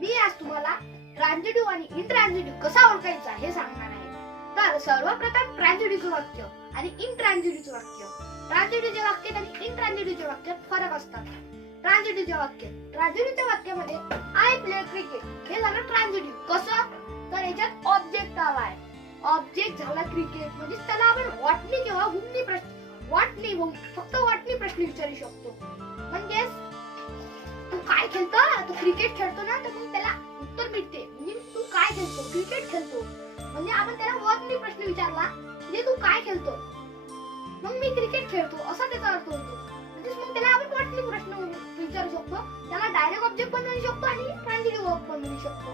मी आज तुम्हाला ट्रान्झिटिव्ह आणि इंट्रान्झिटिव्ह कसा ओळखायचा हे सांगणार आहे. तर सर्वप्रथम ट्रान्झिटिव्हचे वाक्य आणि इंट्रान्झिटिव्हचे वाक्य. ट्रान्झिटिव्हचे वाक्य आणि इंट्रान्झिटिव्हचे वाक्यात फरक असतात. ट्रान्झिटिव्हच्या वाक्यामध्ये आय प्ले क्रिकेट हे झालं ट्रान्झिटिव्ह. कसं? तर याच्यात ऑब्जेक्ट आलाय. ऑब्जेक्ट झाला क्रिकेट, म्हणजे त्याला आपण व्हॉटनी किंवा हुमनी प्रश्न फक्त व्हॉटनी प्रश्न विचारू शकतो. म्हणजेच तू काय खेळतो? तू क्रिकेट खेळतो ना, तर मग त्याला उत्तर मिळते. म्हणजे तू काय खेळतो? क्रिकेट खेळतो. म्हणजे आपण त्याला व्हॉटनी प्रश्न विचारला, म्हणजे तू काय खेळतो? मग मी क्रिकेट खेळतो असा त्याचा अर्थ होतो. म्हणजेच मग त्याला आपण व्हॉटनी प्रश्न विचारू शकतो. त्याला डायरेक्ट ऑब्जेक्ट पण म्हणू शकतो आणि ट्रान्झिटिव्ह वर्ब पण म्हणू शकतो.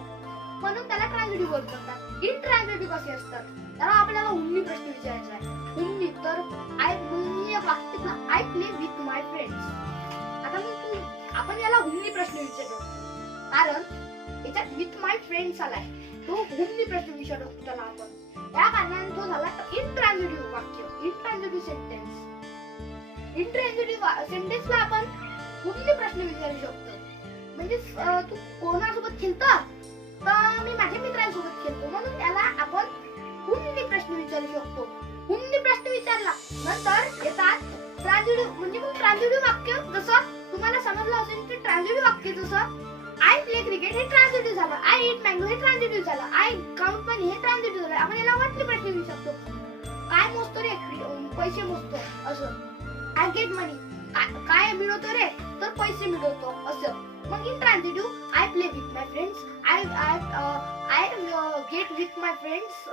म्हणून त्याला ट्रान्झिटिव्ह वर्ब म्हणतात. इंट्रान्झिटिव्ह कसे असतात? त्याला आपल्याला हुमनी प्रश्न विचारायचा आहे. हुमनी तर I play with my friends. आता मग आपण याला हुमनी प्रश्न विचारतो, कारण याच्यात विथ माय फ्रेंड्स आलाय. तो हुमनी प्रश्न विचारतो त्याला आपण. त्या कारणाने तो झाला इंट्रान्झिटिव्ह वाक्य, इंट्रान्झिटिव्ह सेंटेन्स. इंट्रान्झिटिव्ह सेंटेन्सला आपण हुमनी प्रश्न विचारू शकतो. म्हणजे तू कोणासोबत खेळतो? तर मी माझ्या मित्रांसोबत खेळतो. म्हणून त्याला आपण हुमनी प्रश्न विचारू शकतो. हुमनी प्रश्न विचारला नंतर येतात ट्रान्झिटिव्ह. म्हणजे मग ट्रान्झिटिव्ह वाक्य जसं तुम्हाला समजलं असेल की ट्रान्झिटिव्ह वाक्य जसं आय प्ले क्रिकेट हे ट्रान्झिटिव्ह झालं, आय ईट मँगो हे ट्रान्झिटिव्ह झालं, आय काउंट मनी हे ट्रान्झिटिव्ह झालं. आपण याला व्हॉटनी प्रश्न विचारू शकतो. काय मोजतो रे? पैसे मोजतो असं. आय गेट मनी, काय मिळवतो रे? तर पैसे मिळवतो असं. मग intransitive I play with my friends, I get with my friends,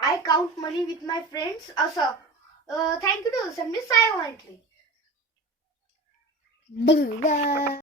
I count money with my friends असं. Thank you to listen me silently.